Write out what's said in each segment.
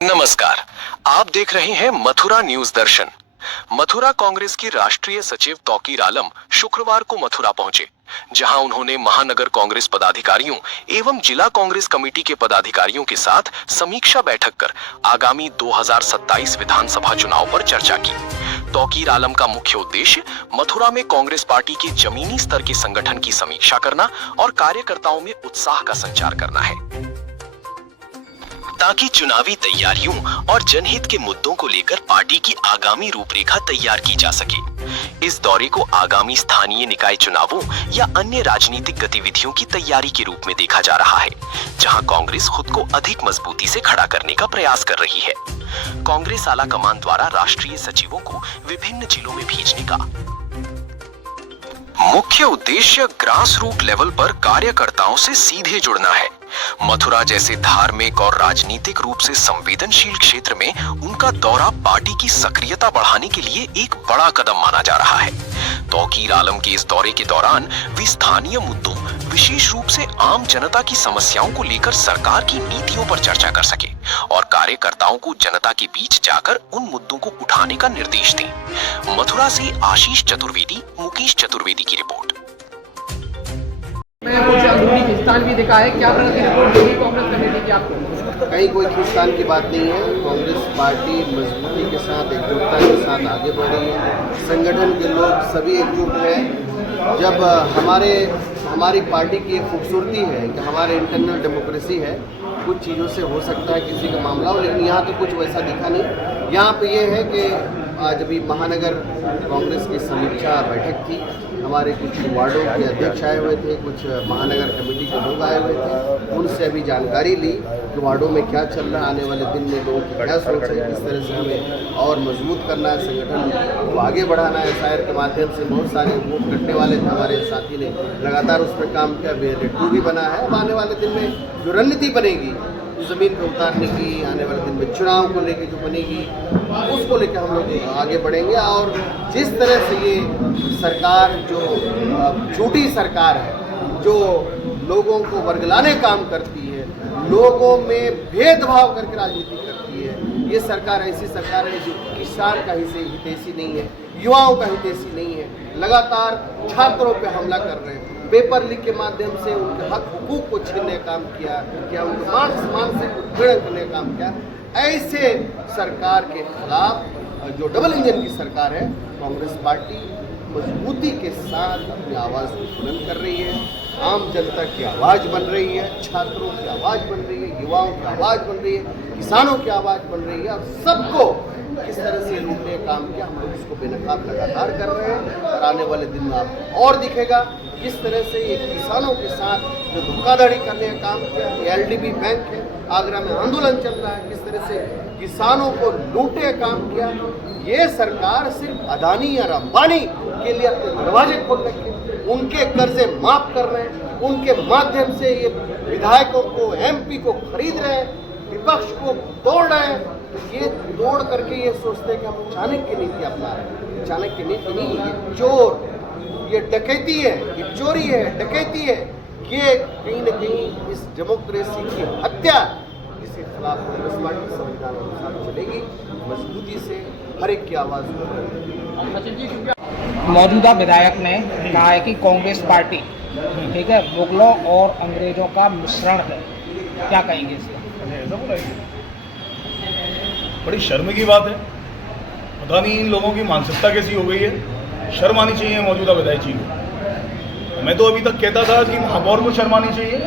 नमस्कार, आप देख रहे हैं मथुरा न्यूज दर्शन। मथुरा कांग्रेस के राष्ट्रीय सचिव तौकीर आलम शुक्रवार को मथुरा पहुंचे, जहां उन्होंने महानगर कांग्रेस पदाधिकारियों एवं जिला कांग्रेस कमेटी के पदाधिकारियों के साथ समीक्षा बैठक कर आगामी 2027 विधानसभा चुनाव पर चर्चा की। तौकीर आलम का मुख्य उद्देश्य मथुरा में कांग्रेस पार्टी के जमीनी स्तर के संगठन की समीक्षा करना और कार्यकर्ताओं में उत्साह का संचार करना है, ताकि चुनावी तैयारियों और जनहित के मुद्दों को लेकर पार्टी की आगामी रूपरेखा तैयार की जा सके। इस दौरे को आगामी स्थानीय निकाय चुनावों या अन्य राजनीतिक गतिविधियों की तैयारी के रूप में देखा जा रहा है, जहां कांग्रेस खुद को अधिक मजबूती से खड़ा करने का प्रयास कर रही है। कांग्रेस आला कमान द्वारा राष्ट्रीय सचिवों को विभिन्न जिलों में भेजने का मुख्य उद्देश्य ग्रास रूट लेवल पर कार्यकर्ताओं से सीधे जुड़ना है। मथुरा जैसे धार्मिक और राजनीतिक रूप से संवेदनशील क्षेत्र में उनका दौरा पार्टी की सक्रियता बढ़ाने के लिए एक बड़ा कदम माना जा रहा है। तौकीर आलम के इस दौरे के दौरान वे स्थानीय मुद्दों, विशेष रूप से आम जनता की समस्याओं को लेकर सरकार की नीतियों पर चर्चा कर सके और कार्यकर्ताओं को जनता के बीच जाकर उन मुद्दों को उठाने का निर्देश दें। मथुरा से आशीष चतुर्वेदी, मुकेश चतुर्वेदी की रिपोर्ट। कुछ अंदरूनी खिंचान भी दिखा है, क्या प्रगति रिपोर्ट देगी कांग्रेस कमेटी की आपको? कहीं कोई खिंचान की बात नहीं है। कांग्रेस पार्टी मजबूती के साथ, एकजुटता के साथ आगे बढ़ रही है। संगठन के लोग सभी एकजुट हैं। जब हमारी पार्टी की एक खूबसूरती है कि हमारे इंटरनल डेमोक्रेसी है, कुछ चीज़ों से हो सकता है किसी का मामला हो, लेकिन यहाँ तो कुछ वैसा दिखा नहीं। यहाँ पे ये है कि आज अभी महानगर कांग्रेस की समीक्षा बैठक थी। हमारे कुछ वार्डों के अध्यक्ष आए हुए थे, कुछ महानगर कमेटी के लोग आए हुए थे। उनसे अभी जानकारी ली कि वार्डों में क्या चल रहा है, आने वाले दिन में लोगों की क्या सोच है, किस तरह से हमें और मजबूत करना है, संगठन को आगे बढ़ाना है। शायर के माध्यम से बहुत सारे वोट कटने वाले थे, हमारे साथी ने लगातार उस पर काम किया, बेरेटू भी बना है। अब आने वाले दिन में जो रणनीति बनेगी ज़मीन पर उतारने की, आने वाले दिन में चुनाव को लेकर जो बनेगी, उसको लेकर हम लोग आगे बढ़ेंगे। और जिस तरह से ये सरकार जो झूठी सरकार है, जो लोगों को वर्गलाने काम करती है, लोगों में भेदभाव करके राजनीति करती है, ये सरकार ऐसी सरकार है जो किसान का हितैषी नहीं है, युवाओं का हितैषी नहीं है। लगातार छात्रों पे हमला कर रहे हैं, पेपर लीक के माध्यम से उनके हक हुकूक को छीनने का काम किया, उनके मान सम्मान से उत्पीड़न करने का काम किया। ऐसे सरकार के खिलाफ जो डबल इंजन की सरकार है, कांग्रेस पार्टी मजबूती के साथ अपनी आवाज़ को बुलंद कर रही है। आम जनता की आवाज़ बन रही है, छात्रों की आवाज़ बन रही है, युवाओं की आवाज़ बन रही है, किसानों की आवाज़ बन रही है। और सबको किस तरह से लूटने का काम किया, हम लोग इसको बेनकाब लगातार कर रहे हैं। और आने वाले दिन में आपको और दिखेगा किस तरह से ये किसानों के साथ जो धोखाधड़ी करने का काम किया। एलडीबी बैंक है, आगरा में आंदोलन चल रहा है, किस तरह से किसानों को लूटने का काम किया। ये सरकार सिर्फ अदानी या अंबानी के लिए अपने दरवाजे खोल रखे, उनके कर्जे माफ कर रहे हैं, उनके माध्यम से ये विधायकों को, एमपी को खरीद रहे हैं, विपक्ष को तोड़ रहे हैं। तो ये तोड़ करके ये सोचते हैं कि हम चाणक्य नीति अपना रहे हैं। चाणक्य नीति नहीं, ये चोर, ये डकैती है, ये चोरी है, डकैती है। ये कहीं न कहीं इस डेमोक्रेसी की हत्या, इसके खिलाफ कांग्रेस पार्टी संविधान अनुसार चलेगी, मजबूती से हर एक की आवाज़ को। मौजूदा विधायक ने कहा है कि कांग्रेस पार्टी, ठीक है, मुगलों और अंग्रेजों का मिश्रण है, क्या कहेंगे इसका? बड़ी शर्म की बात है। पता नहीं इन लोगों की मानसिकता कैसी हो गई है। शर्म आनी चाहिए मौजूदा विधायक जी को। मैं तो अभी तक कहता था कि महापौर को शर्म आनी चाहिए।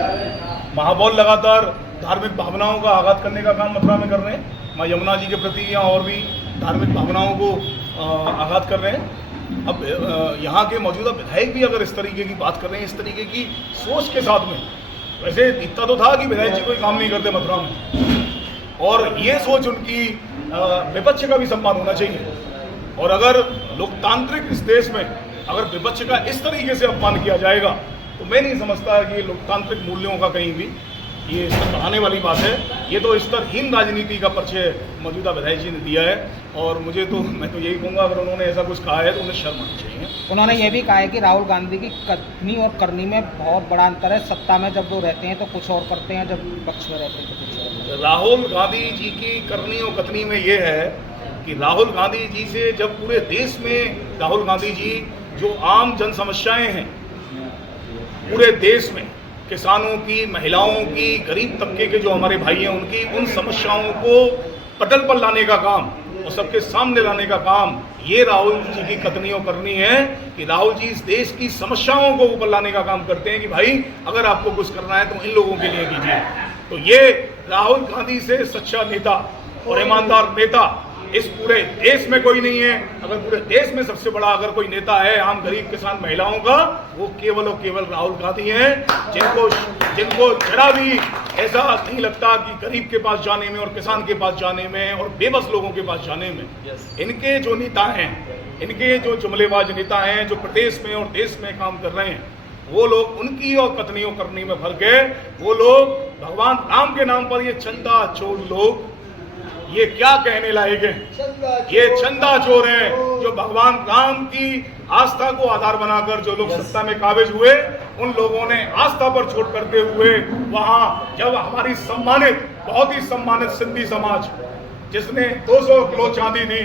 महापौर लगातार धार्मिक भावनाओं का आघात करने का काम मथुरा में कर रहे हैं, माँ यमुना जी के प्रति या और भी धार्मिक भावनाओं को आघात कर रहे हैं। अब यहाँ के मौजूदा विधायक भी अगर इस तरीके की बात कर रहे हैं, इस तरीके की सोच के साथ में, वैसे इतना तो था कि विधायक जी कोई काम नहीं करते मथुरा में, और ये सोच उनकी विपक्ष का भी सम्मान होना चाहिए। और अगर लोकतांत्रिक इस देश में अगर विपक्ष का इस तरीके से अपमान किया जाएगा, तो मैं नहीं समझता कि लोकतांत्रिक मूल्यों का कहीं भी ये स्तर बढ़ाने वाली बात है। ये तो स्तरहीन राजनीति का परिचय मौजूदा विधायक जी ने दिया है। और मैं तो यही कहूँगा, अगर उन्होंने ऐसा कुछ कहा है तो उन्हें शर्म आनी चाहिए। उन्होंने ये भी कहा है कि राहुल गांधी की कथनी और करनी में बहुत बड़ा अंतर है। सत्ता में जब वो रहते हैं तो कुछ और करते हैं, जब विपक्ष में रहते हैं तो कुछ और। राहुल गांधी जी की करनी और कथनी में ये है कि राहुल गांधी जी से जब पूरे देश में राहुल गांधी जी जो आम जन समस्याएं हैं पूरे देश में, किसानों की, महिलाओं की, गरीब तबके के जो हमारे भाई हैं उनकी, उन समस्याओं को पटल पर लाने का काम और सबके सामने लाने का काम ये राहुल जी की कथनी और करनी है कि राहुल जी इस देश की समस्याओं को ऊपर लाने का काम करते हैं कि भाई अगर आपको कुछ करना है तो इन लोगों के लिए कीजिए। तो ये राहुल गांधी से सच्चा नेता और ईमानदार नेता इस पूरे देश में कोई नहीं है। अगर पूरे देश में सबसे बड़ा अगर कोई नेता है आम गरीब किसान महिलाओं का, वो केवल और केवल राहुल गांधी हैं, जिनको जरा भी ऐसा नहीं लगता कि गरीब के पास जाने में और किसान के पास जाने में और बेबस लोगों के पास जाने में। इनके जो नेता हैं, इनके जो जुमलेबाज नेता हैं जो प्रदेश में और देश में काम कर रहे हैं, वो लोग, उनकी और कथनी और करनी में फर्क है। वो लोग भगवान राम के नाम पर ये चंदा चोर लोग ये क्या कहने लायक हैं? ये चंदा चोर हैं जो भगवान राम की आस्था को आधार बनाकर जो लोग सत्ता में काबिज हुए, उन लोगों ने आस्था पर चोट करते हुए वहां जब हमारी सम्मानित, बहुत ही सम्मानित सिंधी समाज जिसने 200 किलो चांदी दी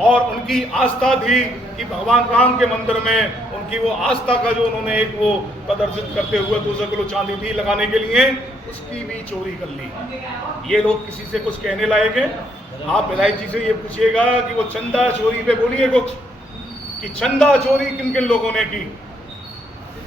और उनकी आस्था थी कि भगवान राम के मंदिर में उनकी वो आस्था का जो उन्होंने एक वो प्रदर्शित करते हुए 200 किलो चांदी दी लगाने के लिए, उसकी भी चोरी कर ली। ये लोग किसी से कुछ कहने लायक हैं? आप विधायक जी से ये पूछिएगा कि वो चंदा चोरी पे बोलिए कुछ, कि चंदा चोरी किन किन लोगों ने की।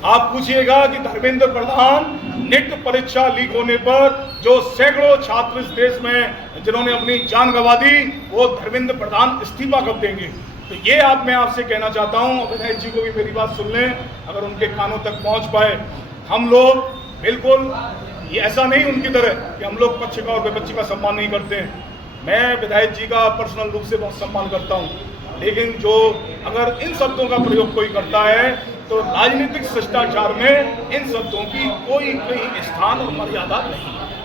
आप पूछिएगा कि धर्मेंद्र प्रधान नेट परीक्षा लीक होने पर जो सैकड़ों छात्र इस देश में जिन्होंने अपनी जान गंवा दी, वो धर्मेंद्र प्रधान इस्तीफा कब देंगे? तो ये मैं आपसे कहना चाहता हूँ, विधायक जी को भी मेरी बात सुन लें, अगर उनके कानों तक पहुँच पाए। हम लोग बिल्कुल ये ऐसा नहीं उनकी तरह कि हम लोग पक्ष का और विपक्ष का सम्मान नहीं करते हैं। मैं विधायक जी का पर्सनल रूप से बहुत सम्मान करता हूँ, लेकिन जो अगर इन शब्दों का प्रयोग कोई करता है तो राजनीतिक शिष्टाचार में इन शब्दों की कोई स्थान और मर्यादा नहीं है।